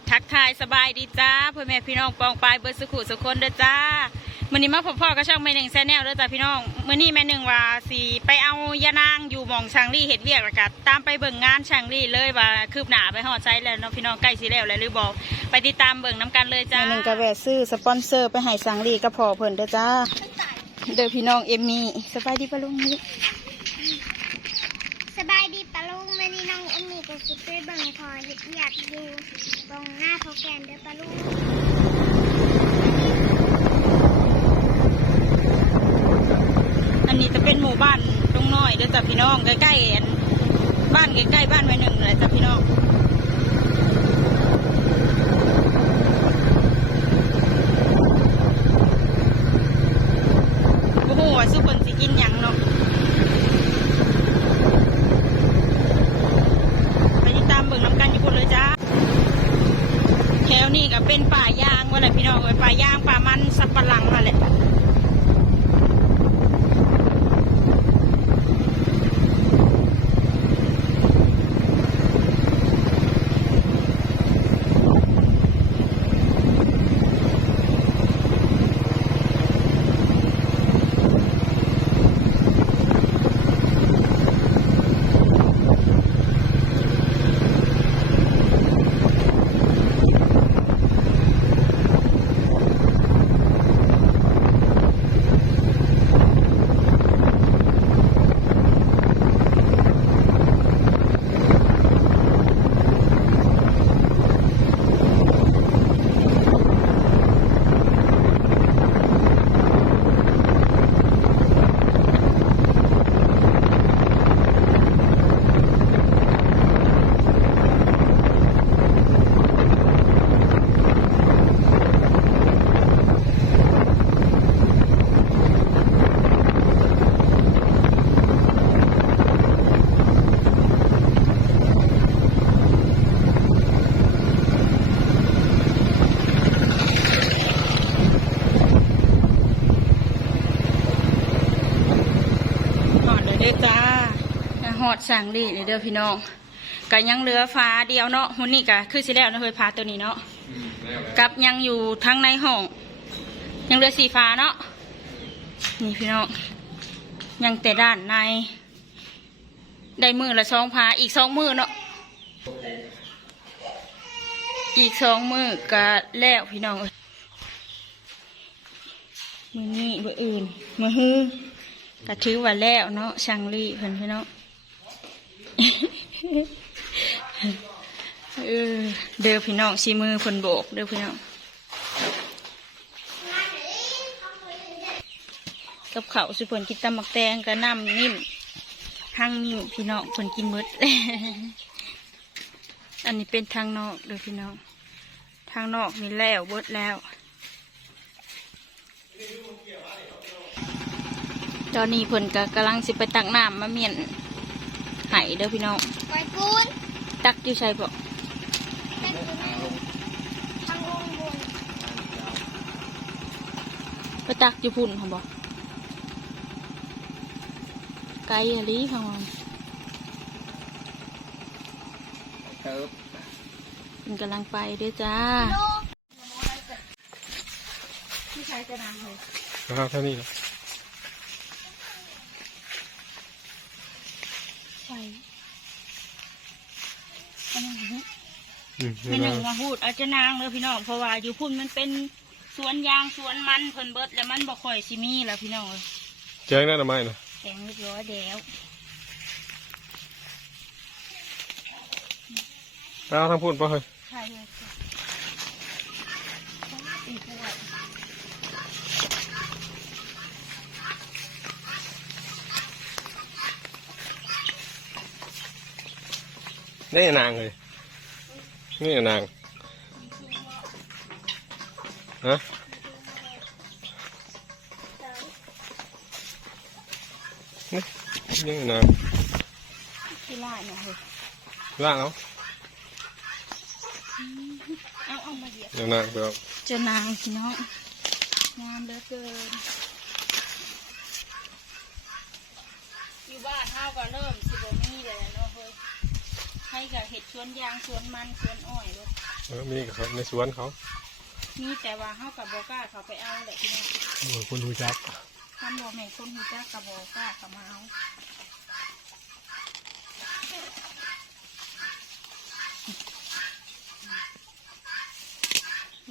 บทักทายสบายดีจ้าพ่อแม่พี่น้องปองปลายเบอร์สุขุสุคนเด้อจ้ามื่อนี้มาพบพ่อกับช่องแม่หนึ่งแซนแนลเด้อจ้าพี่น้องมื่อนี้แม่หนึ่งว่าสีไปเอายานางอยู่หมองช่างรี่เห็ดเวียกแล้วก็ตามไปเบิ่งงานช่างรี่เลยว่าคืบหน้าไปหอดใจแล้วเนาะพี่น้องใกล้สิแล้วแล้วหรือบอกไปติดตามเบิ่งน้กันเลยจ้าแม่หนึ่งก็แวะซื้อสปอนเซอร์ไปให้สังลี่ก็พอเพิ่นเด้อจ้าเด้อพี่น้องเอมมี่สบายดีปะลุงนี้ สบายดีปะลุงมื่อนี้น้องเอมมี่ก็สิไปเบิ่งพอเฮ็ดอยากอยู่าเขาแกนเดือปลูอันนี้จะเป็นหมู่บ้านตรงน้อยเด้อจ้าพี่น้องใกล้ๆอันบ้านใกล้ๆบ้านไว้หนึ่งเลยจ้าพี่น้อง โอ้โหว่าสุคนสิกินหยังเนาะไปติดตามเบิ่งน้ำกันอยู่คนเลยจ้าแถวนี้ก็ เป็นป่ายางว่าแหละพี่น้องเอ้ยป่ายางป่ามันสับปะหลังนั่นแหละหอดเลยเด้อจ้า หอดสั่งดีเลยเด้อพี่น้องก็ยังเหลือฟ้าเดียวเนาะหุ่นนี่ก็คือสิแล้วนะเฮ้ยพาตัวนี้เนาะกับยังอยู่ทั้งในห้อง ยังเหลือสีฟ้าเนาะนี่พี่น้องยังแต่ด้านใน ได้มือละสองพาอีกสองมือเนาะอีกสองมือก็แล้วพี่น้องเอ้ยมือนี้มืออื่นมือฮือก็ถือว่าแล้วเนาะช่างรีเพิ่นพี่น้อง เออเด้อพี่น้องชีมือเพิ่นโบกเด้อพี่น้องกับเขาสุพนกินตำมักแตงกับน้ำนิ่มหั่งนิ่มพี่น้องเพิ่นกินหมดอันนี้เป็นทางนอกเด้อพี่น้อง ทางนอกนี่แล้วเบิดแล้วตอนนี้เพิ่นก็กำลังสิไปตักน้ำมาเมียนไห้เด้อพี่น้อง ปล่อยปูนตักอยู่ใช่ปะแม่นคือแม่นทางลงบนไปตักอยู่พุ่นเขาบอกไกลอะลีของมันเติบมันกำลังไปเด้อจ้า โล ที่ใช้จะนางเลย นะครับเท่านี้นะ ใช่อันนี้ อืม ไม่หนึ่งมาพูดอาจจะนางเลยพี่น้องเพราะว่าอยู่พุ่นมันเป็นสวนยางสวนมันเพิ่นเบิดแล้วมันบ่ค่อยสิมีแล้วพี่น้องเอ้ยเจ้งได้หรือไม่นะแข็งเรียบร้อยแล้วเอาทางพูดป่ะเฮ้ยใช่เลยจ้ะอีกด้วยนี่นางเลย นี่นางฮะนี่นี่นางที่ล่าเนี่ยเฮ้ยล่างเอาเอาเอามาเหยียบเดี๋ยวนางเดี๋ยวเจอนางพี่น้องงามเหลือเกินอยู่บ้านเฮาก็เริ่มสิบ่มีเลยเนาะ เฮ้ยใครกับเห็ดสวนยางสวนมันสวนอ้อยเลยเออมีเขาในสวนเขามีแต่ว่าเฮากับบอกล้าเขาไปเอาแหละพี่น้องโอ้ยคนรู้จักทำบ่แม่นคนหูจักกับบอกล้าเขามาเอา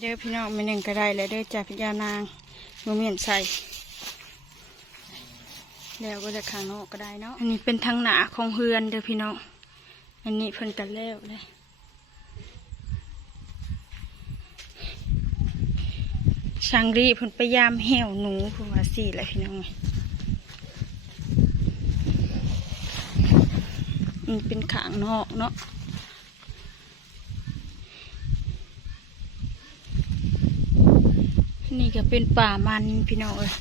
เด้อพี่น้องไม่หนึ่งก็ได้แล้วเด้อจากพิยานางโมเมนใส่แล้วก็จะข้างนอกก็ได้เนาะอันนี้เป็นทางหนาของเฮือนเด้อพี่น้อง อันนี้เพิ่นกันแล้วเลยช่างรีเพิ่นพยายามแหวหนูเพิ่นว่าสี่แหละพี่น้องมันเป็นขางนอกเนาะนี่ก็เป็นป่ามันพี่น้องเอ้ย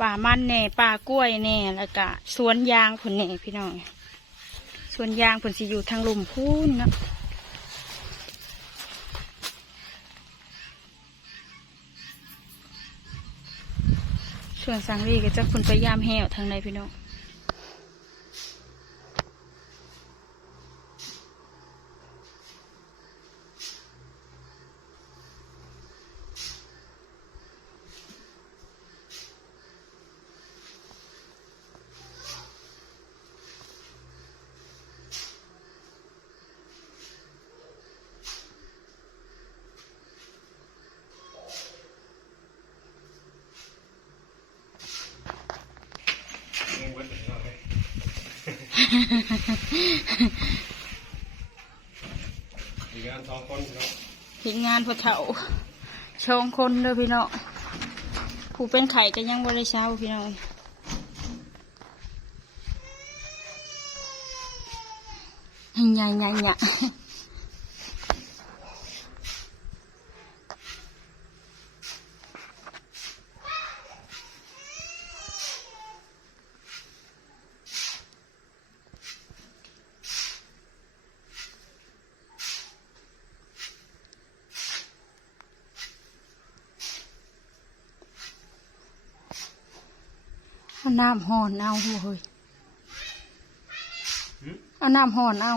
ป่ามันแน่ป่ากล้วยแน่แล้วก็สวนยางผลแน่พี่น้อง ส่วนยางผลสีอยู่ทางลุมพูนเนาะส่วนสังรีก็จะคนพยายามแหวทางในพี่น้อง ทีงานสองคนเนาะทีมงานพอเถาชองคนเด้อพี่น้องผู้เป็นไข่ก็ยังบริเช้าพี่น้องใหญ่ใหญ่ น้ำห่อนเอาหัวเฮ้ยเอาน้ำห่อนเอา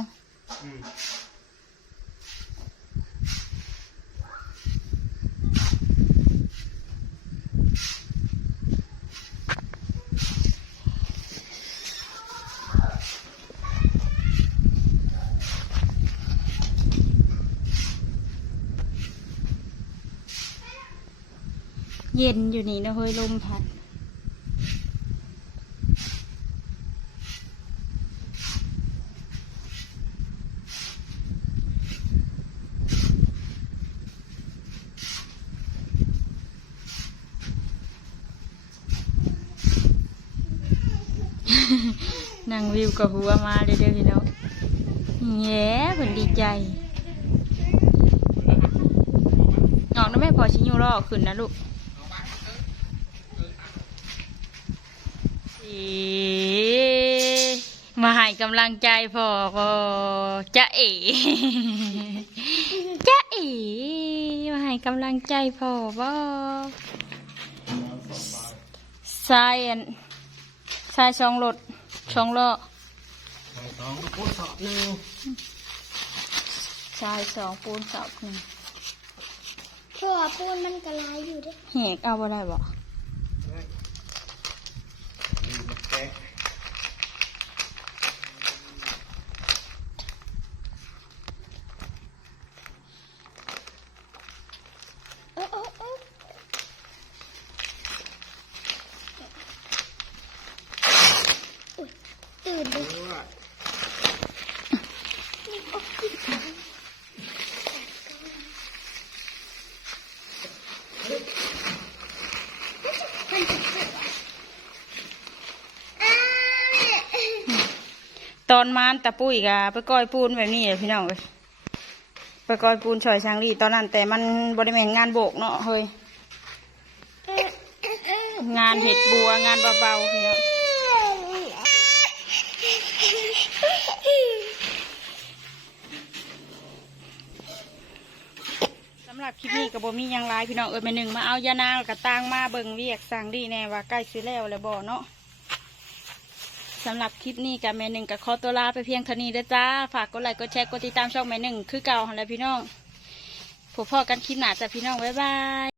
เย็นอยู่นี่นะเฮ้ยลมพัด นั่ง วกับหัวมาเลยเด้อพี่น้องแย่เพิ่นดีใจออกนะแม่พอชิญูรอขึ้นนะลูกอีมาให้กำลังใจพ่อพอจะเอ๋จะเอ๋มาให้กำลังใจพ่อบ่ทรายอันทรายช่องรถช่องล้อ สองทุกคนสอบหนึ่งทรายสองปูนสอบหนึ่งเพราะว่าปูนมันกระไรอยู่เด้วย แหกเอาบ่ได้บ่แกะ เออเออเอออุ๊ยตื่นดิมันจะเกิดอ้า ตอนมานตะปุ้ยกะไปก้อยปูนแบบนี้เลยพี่น้องเอ้ยไปก้อยปูนชอยช้างรีตอนนั้น แต่มันบริเวณงานโบกเนาะเฮ้ยงานเห็ดบัวงานเบาๆพี่น้องสำหรับคลิปนี้กับโบมียังไรพี่น้องเอ้ยมาหนึ่งมาเอายานางกับตางมาเบิงเวียกสั่งดีแน่ว่าใกล้สิแล้วแล้วบ่เนาะ สำหรับคลิปนี้กับแม่หนึ่งกับขอตัวลาไปเพียงเท่านี้เด้อจ้า ฝากกดไลค์กดแชร์กดติดตามช่องแม่หนึ่งคือเก่าหั่นแล้วพี่น้องพบพ่อกันคลิปหน้าจ้ะพี่น้อง บ๊ายบาย